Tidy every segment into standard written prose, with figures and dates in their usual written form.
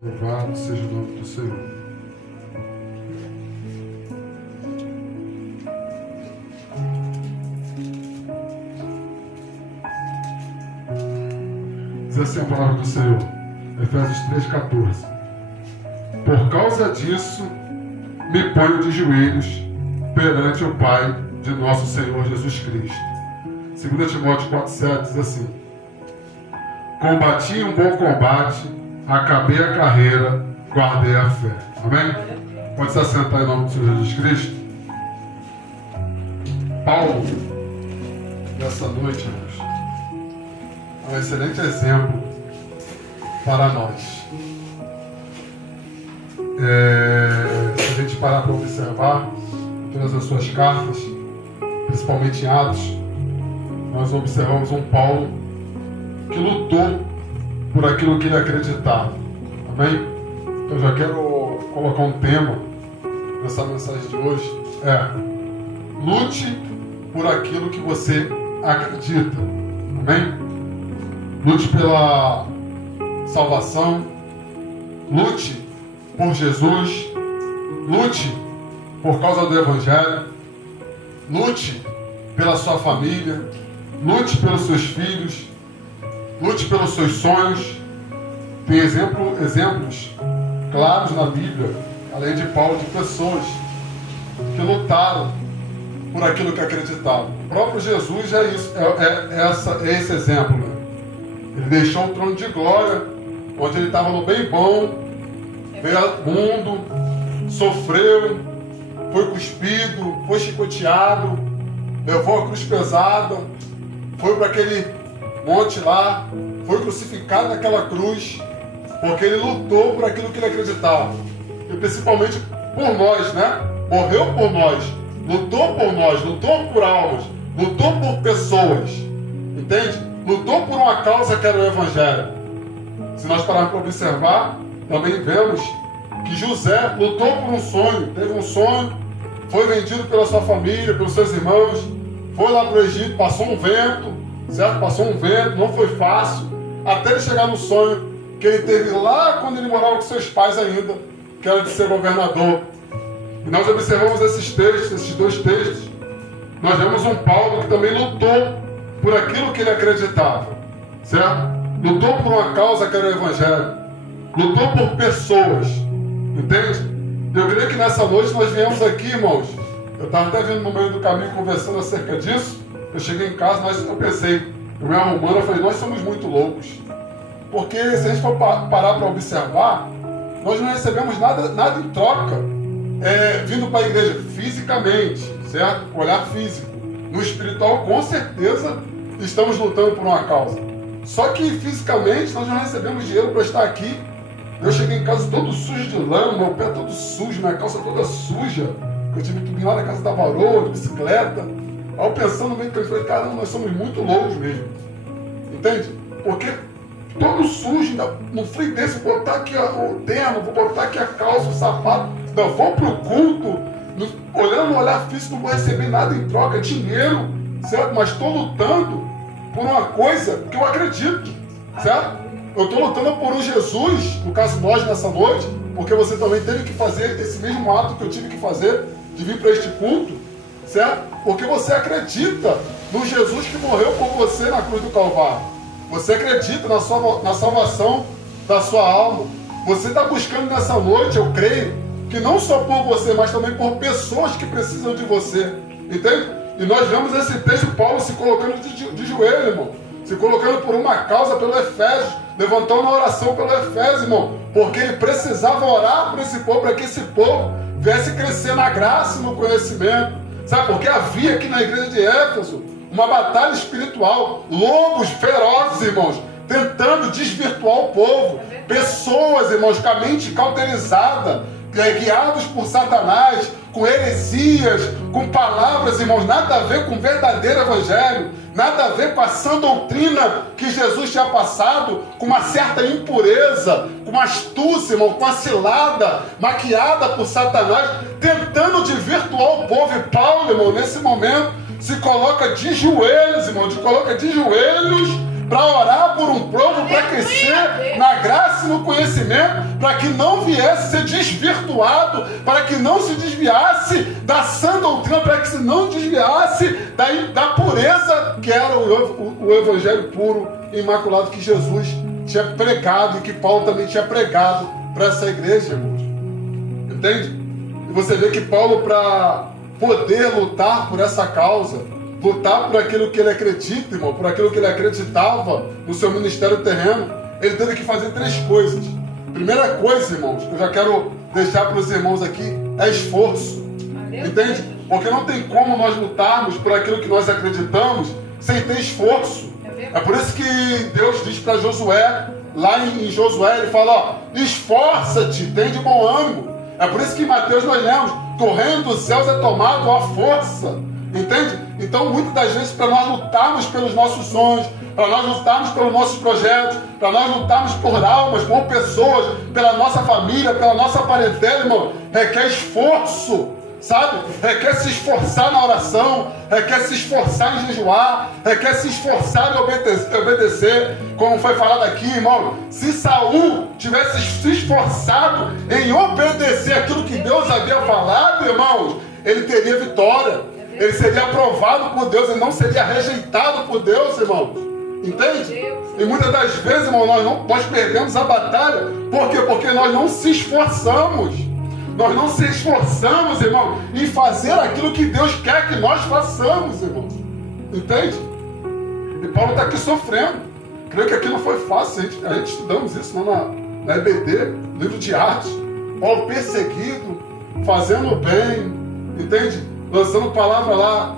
Louvado seja o nome do Senhor. Diz assim a palavra do Senhor, Efésios 3,14. Por causa disso, me ponho de joelhos perante o Pai de nosso Senhor Jesus Cristo. 2 Timóteo 4,7 diz assim: combati um bom combate, acabei a carreira, guardei a fé. Amém? Pode se assentar em nome do Senhor Jesus Cristo. Paulo, nessa noite, irmãos, é um excelente exemplo para nós. Se a gente parar para observar todas as suas cartas, principalmente em Atos, nós observamos um Paulo que lutou por aquilo que ele acreditava. Amém? Então já quero colocar um tema nessa mensagem de hoje. Lute por aquilo que você acredita. Amém? Lute pela salvação. Lute por Jesus. Lute por causa do Evangelho. Lute pela sua família. Lute pelos seus filhos. Lute pelos seus sonhos. Tem exemplos claros na Bíblia, além de Paulo, de pessoas que lutaram por aquilo que acreditavam. O próprio Jesus é isso, é esse exemplo. Né? Ele deixou o trono de glória, onde ele estava no bem bom, veio ao mundo, sofreu, foi cuspido, foi chicoteado, levou a cruz pesada, foi para aquele monte lá, foi crucificado naquela cruz, porque ele lutou por aquilo que ele acreditava. E principalmente por nós, né? Morreu por nós, lutou por almas, lutou por pessoas, entende? Lutou por uma causa que era o Evangelho. Se nós pararmos para observar, também vemos que José lutou por um sonho, teve um sonho, foi vendido pela sua família, pelos seus irmãos, foi lá para o Egito, passou um vento, certo? Passou um vento, não foi fácil, até ele chegar no sonho que ele teve lá quando ele morava com seus pais ainda, que era de ser governador. E nós observamos esses textos, esses dois textos. Nós vemos um Paulo que também lutou por aquilo que ele acreditava, certo? Lutou por uma causa que era o Evangelho, lutou por pessoas, entende? Eu creio que nessa noite nós viemos aqui, irmãos. Eu estava até vindo no meio do caminho conversando acerca disso. Eu cheguei em casa, eu pensei, eu me arrumando, eu falei, nós somos muito loucos. Porque se a gente for parar para observar, nós não recebemos nada em troca, vindo para a igreja fisicamente, certo? Olhar físico. No espiritual, com certeza, estamos lutando por uma causa. Só que fisicamente nós não recebemos dinheiro para estar aqui. Eu cheguei em casa todo sujo de lama, meu pé todo sujo, minha calça toda suja. Eu tive que vir lá na casa da varoa, de bicicleta. Aí eu pensando meio que eu falei, caramba, nós somos muito loucos mesmo. Entende? Porque todo sujo, no frio desse, vou botar aqui o terno, vou botar aqui a calça, o sapato. Não, vou pro culto, olhando no olhar físico, não vou receber nada em troca, dinheiro, certo? Mas estou lutando por uma coisa que eu acredito, certo? Eu estou lutando por um Jesus, no caso nós nessa noite, porque você também teve que fazer esse mesmo ato que eu tive que fazer, de vir para este culto, certo? Porque você acredita no Jesus que morreu por você na cruz do Calvário. Você acredita na salvação da sua alma. Você está buscando nessa noite, eu creio, que não só por você, mas também por pessoas que precisam de você. Entende? E nós vemos esse texto, Paulo se colocando de joelho, irmão. Se colocando por uma causa pelo Efésio. Levantando uma oração pelo Efésio, irmão. Porque ele precisava orar por esse povo, para que esse povo viesse crescer na graça e no conhecimento. Sabe? Porque havia aqui na igreja de Éfeso uma batalha espiritual. Lobos ferozes, irmãos, tentando desvirtuar o povo. Pessoas, irmãos, com a mente cauterizada, guiados por Satanás, com heresias, com palavras, irmãos, nada a ver com o verdadeiro evangelho, nada a ver com a sã doutrina que Jesus tinha passado, com uma certa impureza, com uma astúcia, irmão, com uma cilada, maquiada por Satanás, tentando desvirtuar o povo. E Paulo, irmão, nesse momento, se coloca de joelhos, irmão, se coloca de joelhos para orar por um povo, para crescer na graça e no conhecimento, para que não viesse a ser desvirtuado, para que não se desviasse da sã doutrina, para que se não desviasse da pureza que era o evangelho puro e imaculado que Jesus tinha pregado e que Paulo também tinha pregado para essa igreja, irmãos. Entende? E você vê que Paulo, para poder lutar por essa causa, lutar por aquilo que ele acredita, irmão, por aquilo que ele acreditava no seu ministério terreno, ele teve que fazer 3 coisas. Primeira coisa, irmãos, que eu já quero deixar para os irmãos aqui, é esforço. Entende? Porque não tem como nós lutarmos por aquilo que nós acreditamos sem ter esforço. É por isso que Deus diz para Josué, lá em Josué, ele fala, ó, esforça-te, tem de bom ânimo. É por isso que em Mateus nós lemos, que o reino dos céus é tomado à força. Entende? Então, muitas das vezes, para nós lutarmos pelos nossos sonhos, para nós lutarmos pelos nossos projetos, para nós lutarmos por almas, por pessoas, pela nossa família, pela nossa parentela, irmão, requer esforço, sabe? Requer se esforçar na oração, requer se esforçar em jejuar, requer se esforçar em obedecer, como foi falado aqui, irmão. Se Saul tivesse se esforçado em obedecer aquilo que Deus havia falado, irmãos, ele teria vitória. Ele seria aprovado por Deus, ele não seria rejeitado por Deus, irmãos. Entende? E muitas das vezes, irmão, nós perdemos a batalha. Por quê? Porque nós não se esforçamos. Nós não se esforçamos, irmão, em fazer aquilo que Deus quer que nós façamos, irmãos. Entende? E Paulo está aqui sofrendo. Creio que aqui não foi fácil. A gente estudamos isso lá na EBD, livro de Atos. Paulo perseguido, fazendo o bem. Entende? Lançando palavra lá,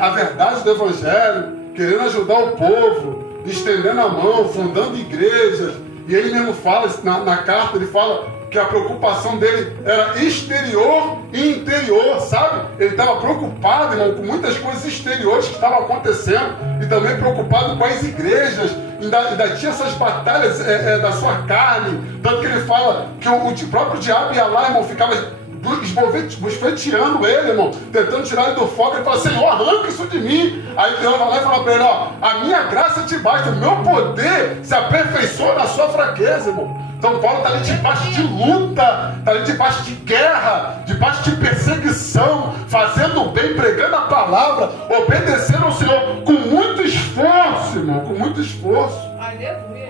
a verdade do Evangelho, querendo ajudar o povo, estendendo a mão, fundando igrejas. E ele mesmo fala, na carta, ele fala que a preocupação dele era exterior e interior, sabe? Ele estava preocupado, irmão, com muitas coisas exteriores que estavam acontecendo e também preocupado com as igrejas. Ainda tinha essas batalhas da sua carne. Tanto que ele fala que o próprio diabo ia lá, irmão, ficava esbofeteando ele, irmão, tentando tirar ele do fogo. Ele fala, Senhor, arranca isso de mim. Aí Deus vai lá e fala para ele, ó, a minha graça te basta, o meu poder se aperfeiçoa na sua fraqueza, irmão. Então Paulo está ali debaixo de luta, está ali debaixo de guerra, debaixo de perseguição, fazendo o bem, pregando a palavra, obedecendo ao Senhor com muito esforço, irmão, com muito esforço.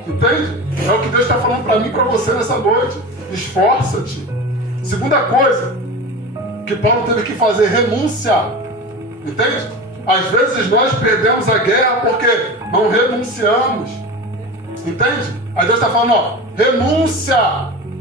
Entende? É o que Deus está falando para mim e para você nessa noite. Esforça-te. Segunda coisa que Paulo teve que fazer, renúncia. Entende? Às vezes nós perdemos a guerra porque não renunciamos. Entende? Aí Deus está falando, ó, renúncia.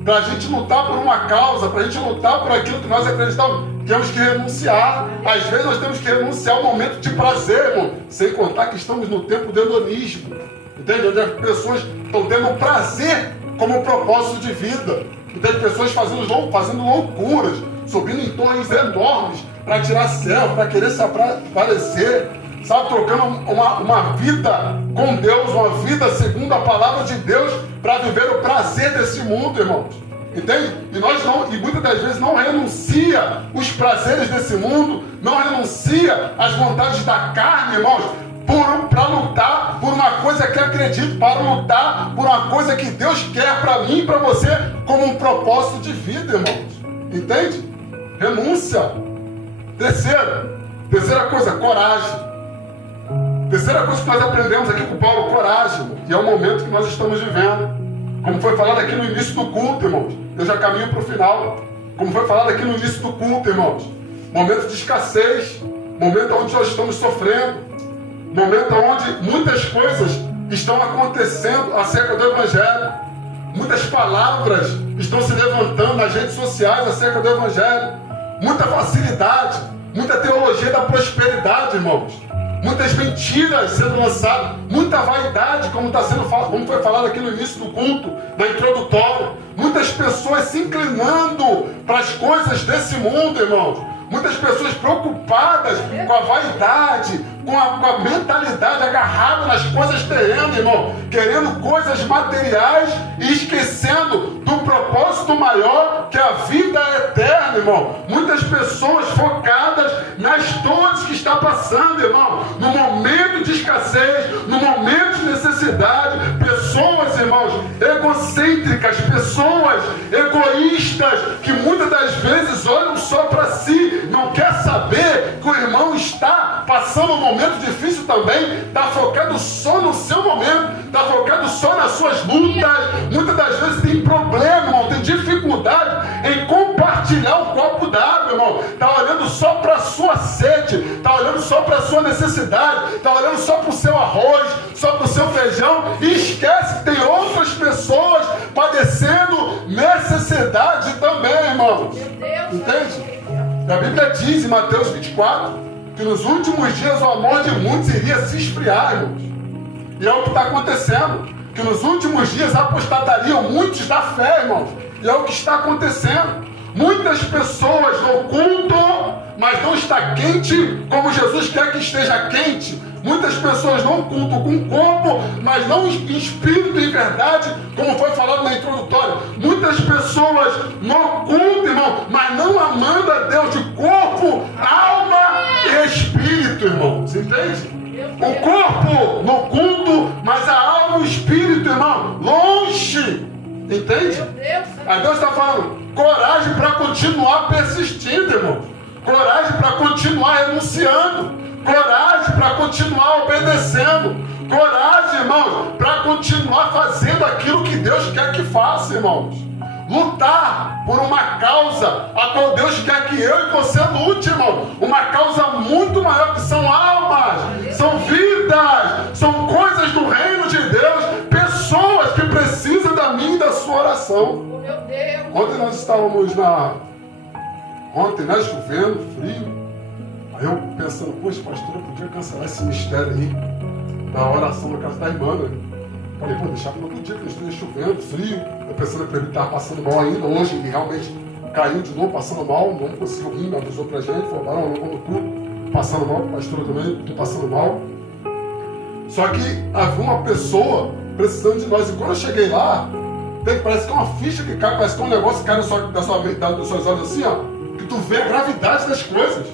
Para a gente lutar por uma causa, para a gente lutar por aquilo que nós acreditamos, temos que renunciar. Às vezes nós temos que renunciar ao momento de prazer, irmão. Sem contar que estamos no tempo do hedonismo. Entende? Onde as pessoas estão tendo prazer como propósito de vida. Tem pessoas fazendo loucuras, subindo em torres enormes para tirar selfie, para querer se aparecer, sabe? Trocando uma vida com Deus, uma vida segundo a palavra de Deus, para viver o prazer desse mundo, irmãos. Entende? E muitas das vezes não renuncia os prazeres desse mundo, não renuncia as vontades da carne, irmãos, para lutar por uma coisa que acredito, para lutar por uma coisa que Deus quer para mim e para você como um propósito de vida, irmãos. Entende? Renúncia. Terceira coisa, coragem. Terceira coisa que nós aprendemos aqui com Paulo, coragem. E é o momento que nós estamos vivendo. Como foi falado aqui no início do culto, irmãos. Eu já caminho para o final. Como foi falado aqui no início do culto, irmãos. Momento de escassez. Momento onde nós estamos sofrendo. Momento onde muitas coisas estão acontecendo acerca do Evangelho. Muitas palavras estão se levantando nas redes sociais acerca do Evangelho. Muita facilidade, muita teologia da prosperidade, irmãos. Muitas mentiras sendo lançadas, muita vaidade, como foi falado aqui no início do culto, na introdutória. Muitas pessoas se inclinando para as coisas desse mundo, irmãos. Muitas pessoas preocupadas com a vaidade, com a mentalidade agarrada nas coisas terrenas, irmão. Querendo coisas materiais e esquecendo do propósito maior, que é a vida eterna, irmão. Muitas pessoas focadas nas dores que está passando, irmão. No momento de escassez, no momento suas necessidades. Pessoas, irmãos, egocêntricas, pessoas egoístas, que muitas das vezes olham só para si, não quer saber que o irmão está passando um momento difícil também, está focado só no seu momento, está focado só nas suas lutas, muitas das vezes tem problema, irmão, tem dificuldade em compartilhar um copo d'água, irmão, está olhando só para a sua sede, está olhando só para a sua necessidade, está olhando só para o seu arroz, só para o seu feijão, e esquece que tem outras pessoas padecendo necessidade também, irmãos. Entende? A Bíblia diz em Mateus 24 que nos últimos dias o amor de muitos iria se esfriar, irmãos. E é o que está acontecendo. Que nos últimos dias apostatariam muitos da fé, irmãos. E é o que está acontecendo. Muitas pessoas no culto, mas não está quente como Jesus quer que esteja quente. Muitas pessoas não cultam com o corpo, mas não em espírito e verdade, como foi falado na introdutória. Muitas pessoas no culto, irmão, mas não amando a Deus de corpo, alma e espírito, irmãos. Entende? O corpo no culto, mas a alma e o espírito, irmão, longe. Entende? Aí Deus está falando, coragem para continuar persistindo, irmão. Coragem para continuar renunciando. Coragem para continuar obedecendo. Coragem, irmãos, para continuar fazendo aquilo que Deus quer que faça, irmãos. Lutar por uma causa a qual Deus quer que eu e você lute, irmão. Uma causa muito maior, que são almas, são vidas, são coisas do reino de Deus, pessoas que precisam da minha e da sua oração. Ontem nós estávamos chovendo, frio. Aí eu pensando, poxa, pastor, eu podia cancelar esse mistério aí da oração na casa da irmã, né? Falei, pô, deixar para outro dia que esteja chovendo, frio. Eu pensando que ele estava passando mal ainda. Hoje ele realmente caiu de novo, passando mal, não conseguiu vir, avisou pra gente, falou, não, não no culto, passando mal, pastor também, estou passando mal. Só que havia uma pessoa precisando de nós. E quando eu cheguei lá, parece que é uma ficha que cai, parece que é um negócio que cai dos seus olhos assim, ó, que tu vê a gravidade das coisas.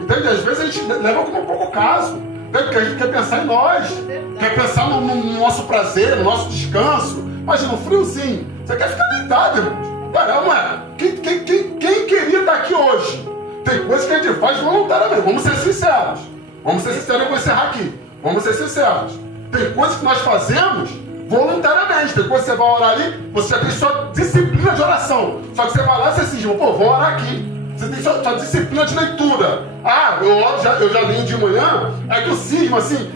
Entende? Às vezes a gente leva como um pouco caso, porque a gente quer pensar em nós, quer pensar no nosso prazer, no nosso descanso. Imagina um friozinho, você quer ficar deitado, irmãos. Caramba, quem queria estar aqui hoje? Tem coisas que a gente faz voluntariamente, vamos ser sinceros. Vamos ser sinceros, eu vou encerrar aqui. Vamos ser sinceros. Tem coisas que nós fazemos voluntariamente. Tem coisas que você vai orar ali, você já tem sua disciplina de oração. Só que você vai lá e você se diz, pô, vou orar aqui. Você tem sua disciplina de leitura. Ah, eu já leio de manhã. Aí tu cisma, assim,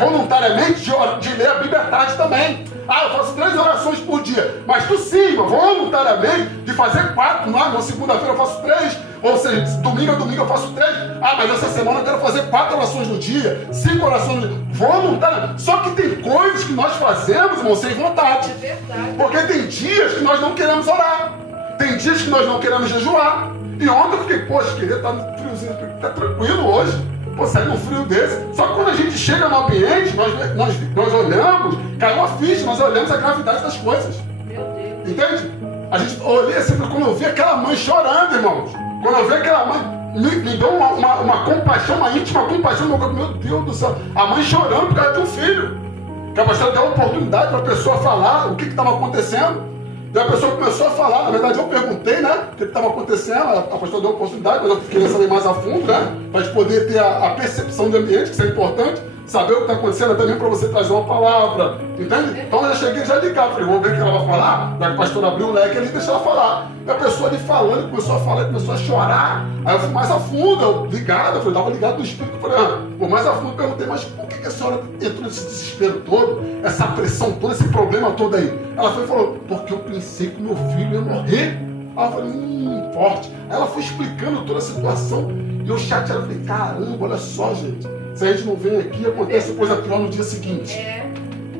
voluntariamente de ler a Bíblia à tarde também. Ah, eu faço 3 orações por dia. Mas tu cisma voluntariamente de fazer 4. Não, segunda-feira eu faço 3. Ou seja, domingo a domingo eu faço 3. Ah, mas essa semana eu quero fazer 4 orações no dia. 5 orações no dia. Voluntariamente. Só que tem coisas que nós fazemos, irmão, sem vontade. É verdade. Porque tem dias que nós não queremos orar. Tem dias que nós não queremos jejuar. E ontem eu fiquei, poxa, queria estar no friozinho, tá tranquilo hoje. Pô, sair num frio desse. Só que quando a gente chega no ambiente, nós olhamos, caiu a ficha, nós olhamos a gravidade das coisas. Meu Deus. Entende? A gente olha assim, quando eu vi aquela mãe chorando, irmãos. Quando eu vi aquela mãe, me deu uma compaixão, uma íntima compaixão. Meu Deus do céu. A mãe chorando por causa de um filho. Que a pastora deu a oportunidade para a pessoa falar o que estava acontecendo. E a pessoa começou a falar, na verdade eu perguntei, né, o que estava acontecendo, a pastora deu a oportunidade, mas eu queria saber mais a fundo, né, para a gente poder ter a percepção do ambiente, que isso é importante, saber o que está acontecendo, até mesmo para você trazer uma palavra, entende? Então eu já cheguei já ligado, falei, vou ver o que ela vai falar, já que a pastora abriu o leque ali, deixa ela falar. E a pessoa ali falando, começou a falar, começou a chorar, aí eu fui mais a fundo, eu ligado, eu estava ligado no espírito, eu falei, vou mais a fundo, perguntei, mas por que a senhora entrou nesse desespero todo, essa pressão toda, esse problema todo aí? Ela foi e falou, porque eu pensei que meu filho ia morrer. Aí eu falei, forte. Aí ela foi explicando toda a situação, e eu chateado, falei, caramba, olha só, gente, se a gente não vem aqui, acontece coisa pior no dia seguinte.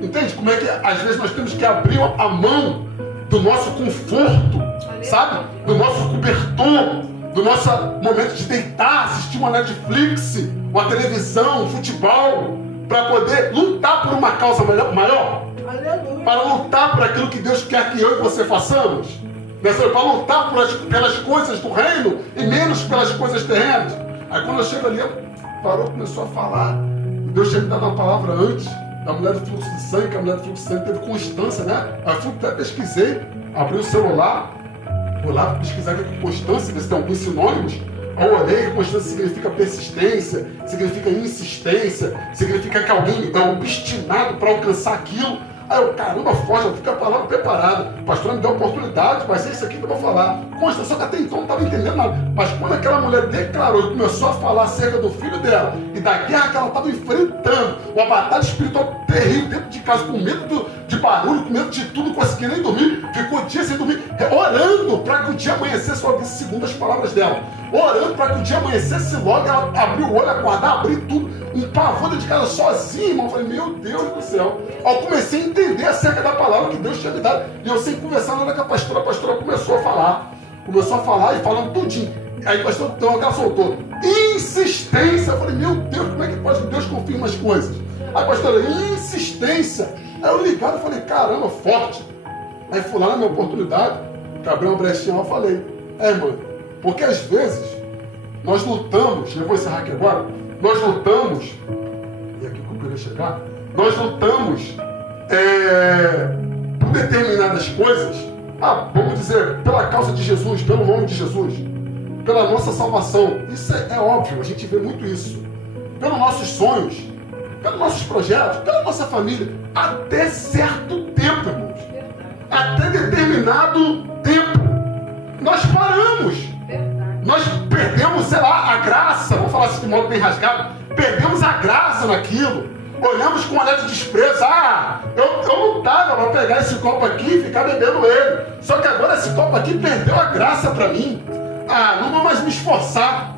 Entende? Como é que às vezes nós temos que abrir a mão do nosso conforto, sabe? Do nosso cobertor, do nosso momento de deitar, assistir uma Netflix, uma televisão, um futebol, para poder lutar por uma causa maior. Aleluia. Para lutar por aquilo que Deus quer que eu e você façamos. Para lutar pelas coisas do reino e menos pelas coisas terrenas. Aí quando eu chego ali, parou, começou a falar. Deus tinha me dado uma palavra antes da mulher do fluxo de sangue, que a mulher do fluxo de sangue teve constância, né? Aí eu até pesquisei, abri o celular, vou lá pesquisar aqui com constância, ver se tem alguns sinônimos. Eu olhei que constância significa persistência, significa insistência, significa que alguém é obstinado para alcançar aquilo. Aí eu, caramba, foge, eu fico a palavra preparada. O pastor me deu a oportunidade, vai ser isso aqui que eu vou falar. Consta, só que até então não estava entendendo nada. Mas quando aquela mulher declarou e começou a falar acerca do filho dela e da guerra que ela estava enfrentando, uma batalha espiritual terrível dentro de casa, com medo de barulho, com medo de tudo, não conseguia nem dormir, ficou dias sem dormir, orando para que o dia amanhecesse logo, segundo as palavras dela. Orando para que o dia amanhecesse logo, ela abriu o olho, acordar, abriu tudo, um pavor de casa sozinha, irmão. Eu falei, meu Deus do céu. Aí eu comecei a entender acerca da palavra que Deus tinha me dado. E eu sem conversar nada com a pastora começou a falar. Começou a falar e falando tudinho. Aí o pastor, então, ela soltou insistência. Eu falei, meu Deus, como é que pode Deus confirma as coisas? Aí a pastora, insistência. Aí eu ligado e falei, caramba, forte. Aí fui lá na minha oportunidade, abri uma brechinha lá e falei, irmã, porque às vezes nós lutamos, eu vou encerrar aqui agora, nós lutamos, e aqui que eu queria chegar, nós lutamos por determinadas coisas, vamos dizer, pela causa de Jesus, pelo nome de Jesus, pela nossa salvação. Isso é óbvio, a gente vê muito isso. Pelos nossos sonhos, pelos nossos projetos, pela nossa família, até certo tempo, irmãos. Até determinado tempo. Nós paramos. Nós perdemos, sei lá, a graça, vamos falar assim de modo bem rasgado, perdemos a graça naquilo. Olhamos com um olhar de desprezo. Eu lutava para pegar esse copo aqui e ficar bebendo ele. Só que agora esse copo aqui perdeu a graça para mim. Não vou mais me esforçar.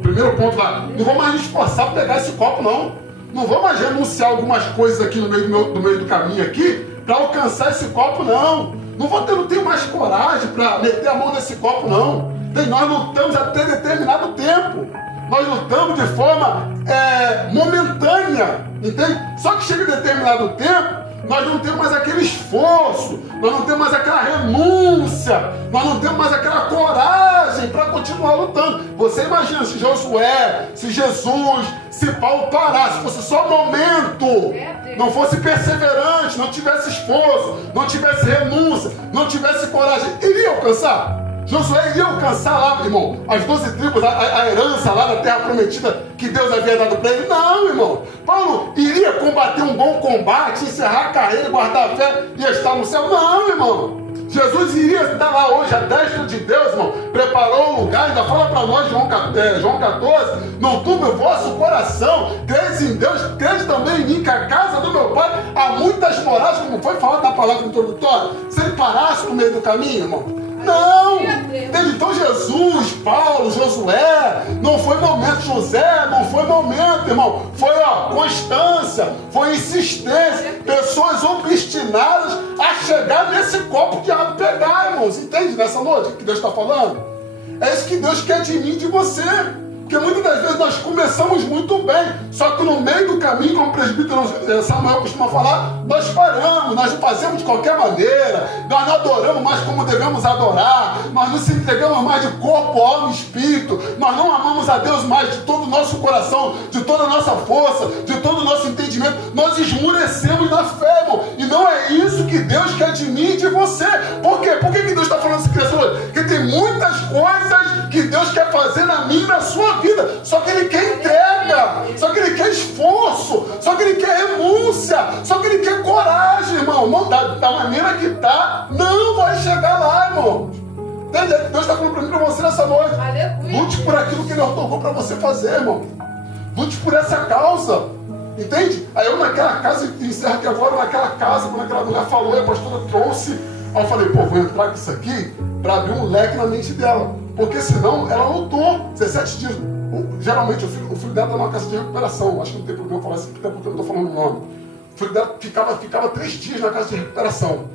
Primeiro ponto lá, não vou mais me esforçar para pegar esse copo, não. Não vou mais renunciar algumas coisas aqui no meio do caminho aqui para alcançar esse copo, não. Não tenho mais coragem para meter a mão nesse copo, não. Nós lutamos até determinado tempo. Nós lutamos de forma momentânea, entende? Só que chega determinado tempo, nós não temos mais aquele esforço, nós não temos mais aquela renúncia, nós não temos mais aquela coragem para continuar lutando. Você imagina se Josué, se Jesus, se Paulo parasse, fosse só momento, não fosse perseverante, não tivesse esforço, não tivesse renúncia, não tivesse coragem, iria alcançar? Josué iria alcançar lá, irmão, as 12 tribos, a herança lá na terra prometida que Deus havia dado para ele? Não, irmão. Paulo iria combater um bom combate, encerrar a carreira, guardar a fé e estar no céu? Não, irmão. Jesus iria estar lá hoje, a destra de Deus, irmão. Preparou o lugar, ainda fala para nós, João 14, não turbe o vosso coração, crede em Deus, crede também em mim, que a casa do meu pai há muitas moradas, como foi falado na palavra introdutória. Se ele parasse no meio do caminho, irmão, não! Então Jesus, Paulo, Josué, não foi momento, José, não foi momento, irmão. Foi constância, foi insistência, pessoas obstinadas a chegar nesse copo de água pegar, irmãos. Entende nessa noite que Deus está falando? É isso que Deus quer de mim e de você. Porque muitas das vezes nós começamos muito bem, só que no meio do caminho, como o presbítero Samuel costuma falar, nós paramos, nós não fazemos de qualquer maneira, nós não adoramos mais como devemos adorar, nós não se entregamos mais de corpo, alma e espírito, nós não amamos a Deus mais de todo o nosso coração, de toda a nossa força, de todo o nosso entendimento, nós esmurecemos na fé, irmão, e não é isso que Deus quer de mim e de você. Por quê? Por que Deus está falando isso, criança hoje? Porque tem muitas coisas que Deus quer fazer na minha e na sua vida, só que Ele quer entrega, só que Ele quer esforço, só que Ele quer renúncia, só que Ele quer coragem, irmão. Não, da maneira que está, não vai chegar lá, irmão. Entende? Deus está falando para mim e para você nessa noite. Aleluia. Lute por aquilo que Ele ordenou para você fazer, irmão. Lute por essa causa. Entende? Aí eu naquela casa, encerro aqui agora, naquela casa, quando aquela mulher falou, a pastora trouxe, aí eu falei, vou entrar com isso aqui para abrir um leque na mente dela. Porque senão ela lutou 17 dias. Geralmente o filho dela está numa casa de recuperação. Acho que não tem problema falar assim, até porque eu não estou falando o nome. O filho dela ficava 3 dias na casa de recuperação.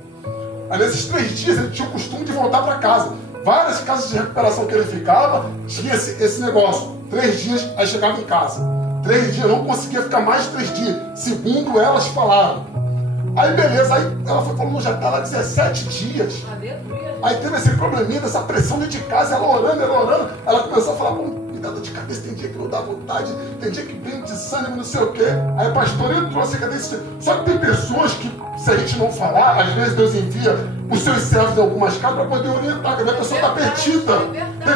Aí nesses 3 dias ele tinha o costume de voltar para casa. Várias casas de recuperação que ele ficava, tinha esse negócio. 3 dias, aí chegava em casa. 3 dias, não conseguia ficar mais de 3 dias. Segundo elas falaram. Aí beleza, aí ela foi falando, já está lá 17 dias. Aí teve esse probleminha, essa pressão dentro de casa, ela orando, ela começou a falar com dor de cabeça, tem dia que não dá vontade, tem dia que vem desânimo, não sei o quê. Aí o pastor entrou assim, cadê esse... Só que tem pessoas que, se a gente não falar, às vezes Deus envia os seus servos em algumas casas para poder orientar, porque a pessoa está perdida,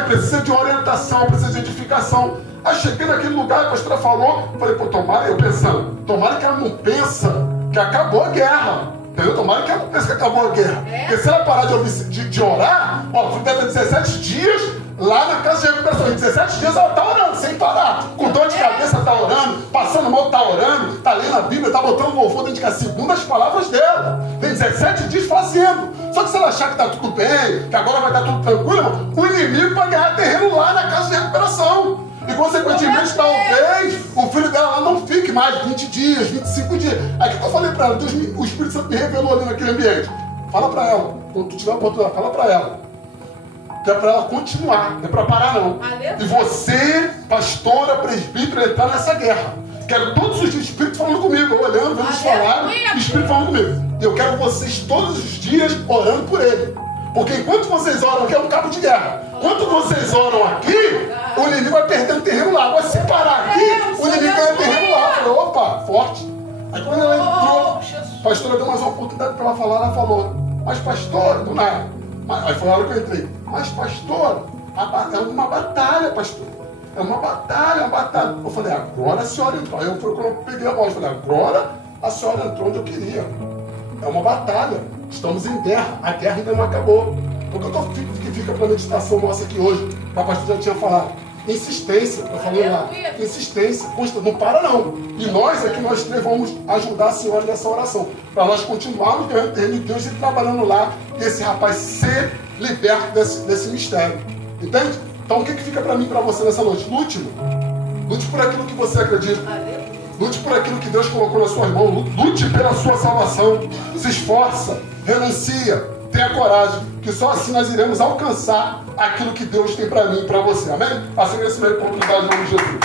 precisa de orientação, precisa de edificação. Aí cheguei naquele lugar, a pastora falou, falei, pô, tomara, eu pensando, tomara que ela não pensa que acabou a guerra. Entendeu? Tomara que ela não pense que acabou a guerra. Porque se ela parar de orar, ó, fui dentro de 17 dias lá na casa de recuperação. Em 17 dias ela está orando, sem parar. Com dor de cabeça está orando, passando mal está orando, está lendo a Bíblia, está botando louvor dentro de casa, segundo as palavras dela. Tem 17 dias fazendo. Só que se ela achar que está tudo bem, que agora vai estar tudo tranquilo, irmão, o inimigo vai ganhar terreno lá na casa de recuperação. E consequentemente, talvez o filho dela lá não fique mais 20 dias, 25 dias. Aí o que eu falei para ela? Deus, o Espírito Santo me revelou ali naquele ambiente. Fala para ela, quando tu tiver a oportunidade, fala para ela. Que é para ela continuar, não é para parar não. E você, pastora, presbítero, entrar nessa guerra. Quero todos os dias o Espírito falando comigo, eu olhando, vendo eles falarem, o Espírito falando comigo. E eu quero vocês todos os dias orando por ele. Porque enquanto vocês oram aqui é um cabo de guerra. Quando vocês oram aqui, o inimigo vai perdendo terreno lá. Agora se parar aqui, o inimigo ganha terreno lá. Eu falei, opa, forte. Aí quando ela entrou, a pastora deu mais uma oportunidade para ela falar, ela falou, mas pastor, do nada. Aí foi a hora que eu entrei. Mas pastor, é uma batalha, pastor. É uma batalha, uma batalha. Eu falei, agora a senhora entrou. Aí eu fui, quando eu peguei a voz, eu falei, agora a senhora entrou onde eu queria. É uma batalha. Estamos em guerra. A guerra ainda não acabou. O que fica para a meditação nossa aqui hoje, a pastora já tinha falado. Insistência, eu falei lá. Insistência, não para não. E nós aqui, nós três vamos ajudar a senhora nessa oração. Para nós continuarmos ganhando terreno de Deus e trabalhando lá. E esse rapaz ser liberto desse mistério. Entende? Então o que fica para mim e para você nessa noite? Lute por aquilo que você acredita. Lute por aquilo que Deus colocou nas suas mãos. Lute pela sua salvação. Se esforça, renuncia, tenha coragem, que só assim nós iremos alcançar aquilo que Deus tem para mim e para você. Amém? Assim nesse meio oportunidade em nome de Jesus.